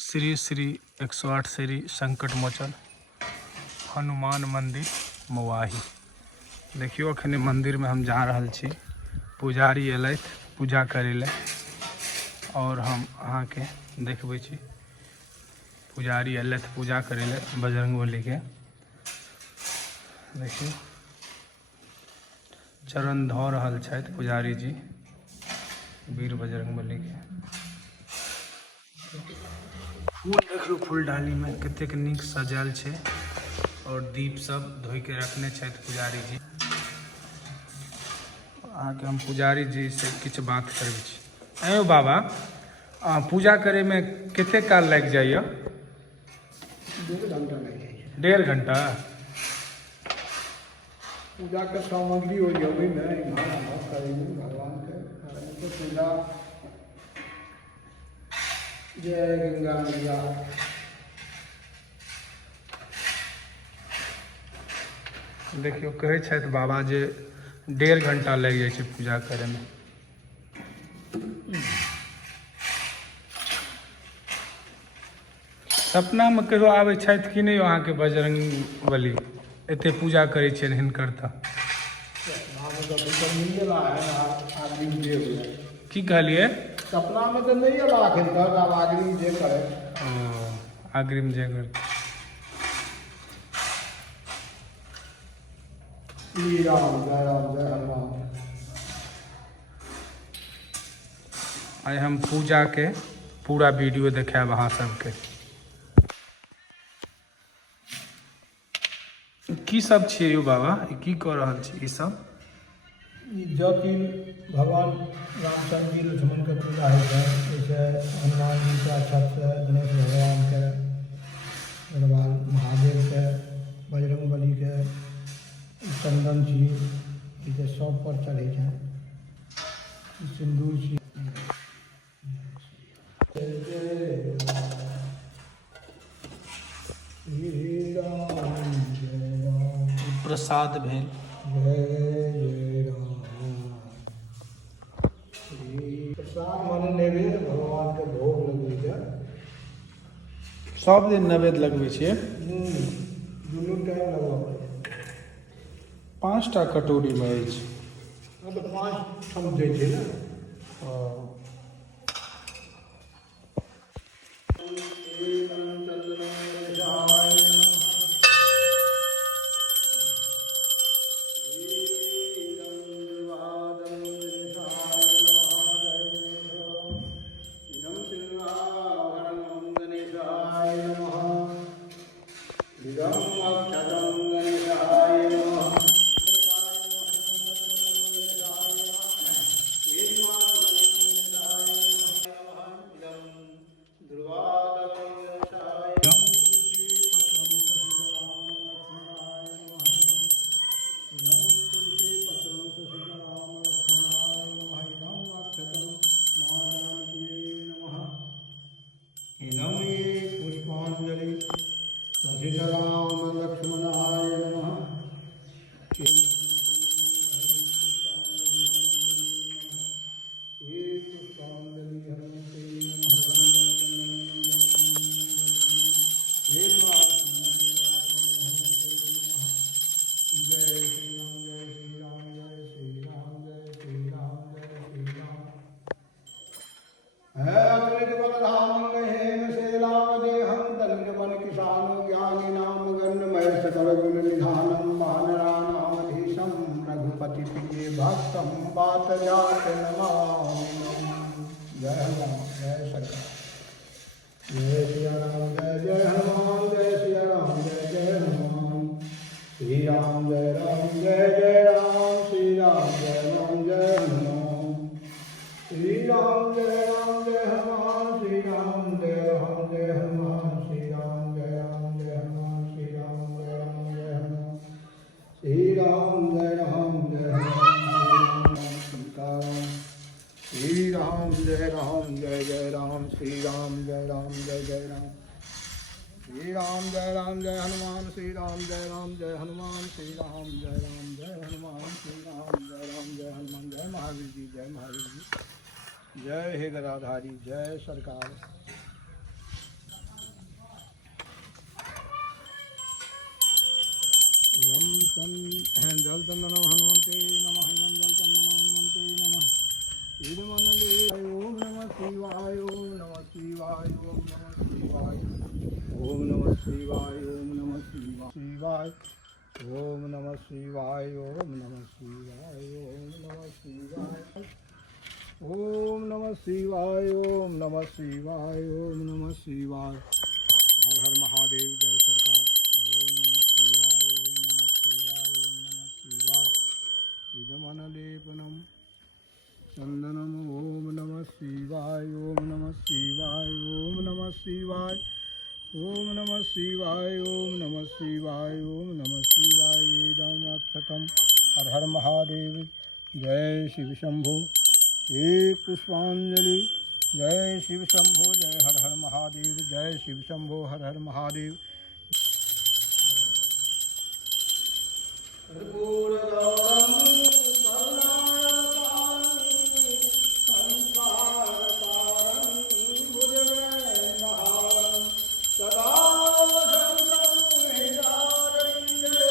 श्री श्री 108 श्री संकट मोचन हनुमान मंदिर मवाही। देखियो अखने मंदिर में हम जा रहल छी। पुजारी एलैथ पूजा करे ले और हम अहाँ के देखबै छी। पुजारी एलैथ पूजा करे ले बजरंगबली के। देखियो चरण धो रहल छथि पुजारी जी वीर बजरंगबली के। फूल देखियो फूलडाली में कतेक नीक सजायल छै और दीप सब धोई के रखने छथि पुजारी जी। आके हम पुजारी जी से किछ बात करबै छी। आयो बाबा पूजा करे में कते काल लग जाइए? 1.5 घंटा लग जाइए। 1.5 घंटा पूजा के सामग्री हो जावे में भगवान के पूजा। जय गंगा मैया। देखियो कहै छथि बाबा जे 1.5 घंटा लग जाए छै पूजा करे में। सपना में कहियो आबै छथि कि नहीं अहाँ के बजरंगबली? एते पूजा करे छियनि हिनकर त की कहलिए? सपना में तो नहीं अला अखन तक। आब अग्रिम जे करे। अग्रिम जे करे। श्री राम जय हनुमान। आइ हम पूजा के पूरा वीडियो देखाब अहाँ सबके। की सब छियै यौ बाबा? की कऽ रहल छी ई सब? जबकि भगवान रामचंद्र जी लक्ष्मण के पूजा होइ छै, जैसे हनुमान जी के छत से गणेश भगवान के, ओकर बाद महादेव के, बजरंगबली के चंदन छी ई के सब पर चढ़ै छै। सिंदूर छी। श्री राम जय राम। प्रसाद भेल। जय राम। प्रसाद माने नैवेद्य भगवान के भोग लगबै छै। सब दिन नैवेद्य लगबै छियै? दुनू टाइम लगबै। 5टा कटोरी में अछि। तो 5 ठाम दै छै ने। पुष्पांजलि राम लक्ष्मणाय नमः। रघुपति प्रिय भक्तम बात जात नमामि। जय हनुमान जय सरकार। जय सिया राम जय हनुमान। जय सिया राम जय हनुमान। श्री राम जय राम जय राम। श्री राम जय राम जय हनुमान। श्री राम जय राम जय हनुमान। श्री राम जय राम जय हनुमान। श्री राम जय राम जय हनुमान। श्री राम जय राम जय हनुमान। श्री राम जय राम जय हनुमान। सीताराम। श्री राम जय राम जय राम। श्री राम जय राम जय राम। श्री राम जय राम जय हनुमान। श्री राम जय राम जय हनुमान। श्री राम जय राम जय हनुमान। श्री राम जय राम जय हनुमान। जय महावीर जी जय महावीर जी। जय हे गदाधारी जय सरकार। ओम नमः शिवाय ओम नमः शिवाय ओम नमः शिवाय ओम नमः शिवाय ओम नमः शिवाय ओम नमः शिवाय ओम नमः शिवाय ओम नमः शिवाय हर हर महादेव जय सरकार ओम नमः शिवाय ओम नमः शिवाय ओम नमः शिवाय इदमनलेपनम चंदनम ओम नमः शिवाय ओम नमः शिवाय ओम नमः शिवाय ओम नमः शिवाय ओम नमः शिवाय ओम नमः शिवाय इदम अक्षतम हर हर महादेव जय शिव शंभो एक पुष्पांजलि जय शिव शंभो जय हर हर महादेव जय शिव शंभो हर हर महादेव कर्पूरगौरम करुणावतारं भुजगेन्द्रहारं सदा वसन्तं हृदयारविन्दे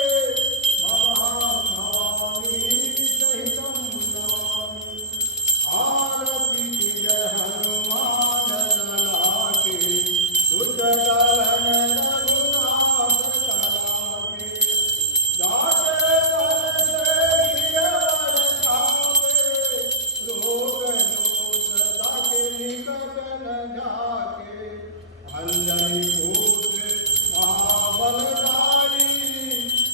भवामि सहितं नमामि आरति जय हनुमान लला के तुझ चरण रघुनाथ कला के जाते पर से गिरवर खावे रोग दोष जाके निकट न जाके अंजनी पुत्र महाबलशाली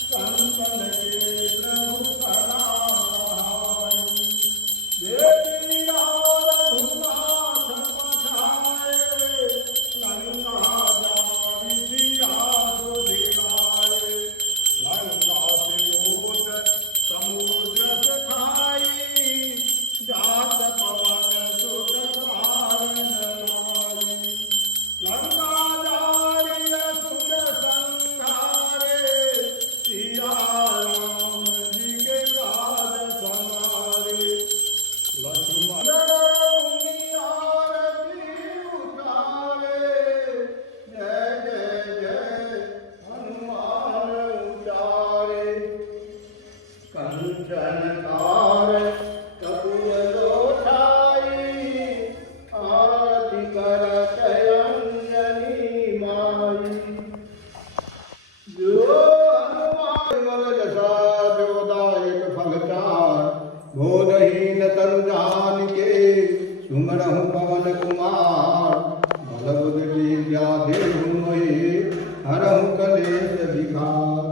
संतन के प्रभु सदा सहाय देवी और रघुनाथ पधारे लंका जारि सिया सुधिराए लंका से कोट समुद्र से खाई जात पवन सुत बारन लाई लंका जारि असुर संहारे सिया राम जी के काज संहारे लक्ष्मण मुनि आरती उतारे जय जय जय हनुमान उचारे कंचनकार कपूर लोठाई आरती करत अंजनी माई जो हनुमान बल जसा जो दायक फल चार भोरहीन तनु जान के सुमरहु पवन कुमार बल बुद्धि विद्या देहु मोहि हरहु कलेश विकार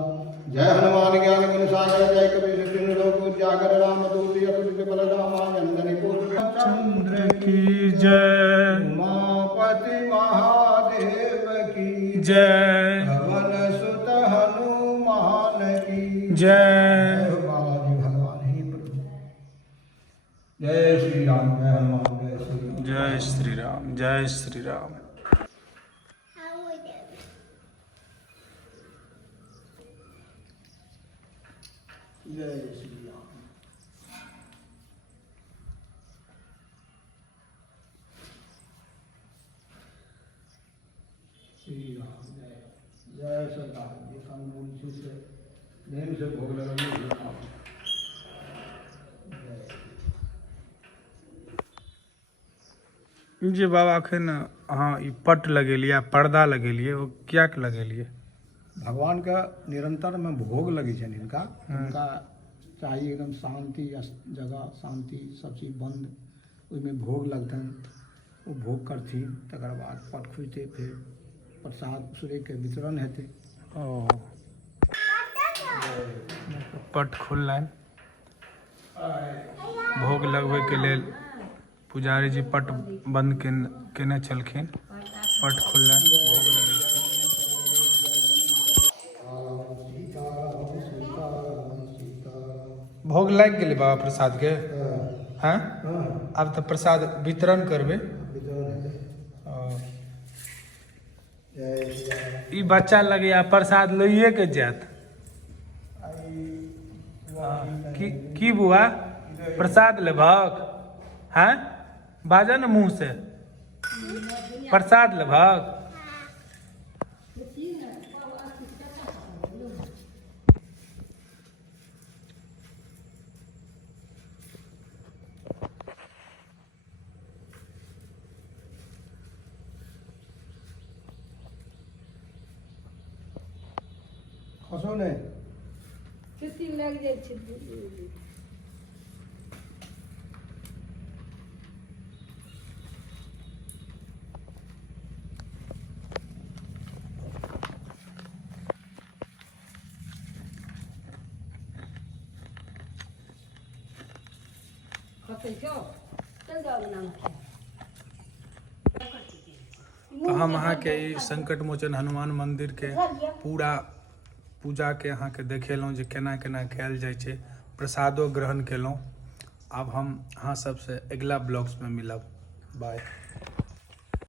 जय हनुमान ज्ञान गुण सागर जय कपीश तिन्ह लोक उजागर राम दूत अतुलित बल धामा अंजनी पुत्र चंद्र की जय उमापति महादेव की जय पवन सुत हनुमान की जय बालाजी भगवान ही प्रभु जय श्री राम जय हनुमान जय श्री राम जय श्री राम जय श्री राम जय श्री राम श्री राम जय जय सरकार ये कानून से नेम से भोग लगाने जे बाबा अखन अहाँ ई पट लगेलिए पर्दा लगेलिए वो क्या के लगेलिए भगवान का निरंतर में भोग लगी है इनका उनका चाहिए एकदम शांति जगह शांति सब चीज बंद उसमें भोग लगते हैं वो भोग करती तकर बाद पट खुजते फिर प्रसाद सूर्य के वितरण हेते ओ पट खुललनि भोग लगबै के लेल पुजारी जी पट बंद केने छलखिन पट खुललनि भोग लगेलखिन भोग लग गेलै बाबा प्रसाद के हैं अब तो प्रसाद वितरण करबे ई बच्चा लगे आ प्रसाद लइए के जात की बुआ प्रसाद लेभक हैं बाजा न मुंह से प्रसाद लेभक हंसो नहीं। छुट्टी लग जाए छै। खतै छौ चल जाओ नाम के तो हम अहाँ के ई संकट मोचन हनुमान मंदिर के पूरा पूजा के अहाँ के देखेलहुँ जे केना केना कयल जाइ छै, प्रसादो ग्रहण केलहुँ। आब हम अहाँ सबसे अगिला ब्लॉग्स में मिलब। बाय।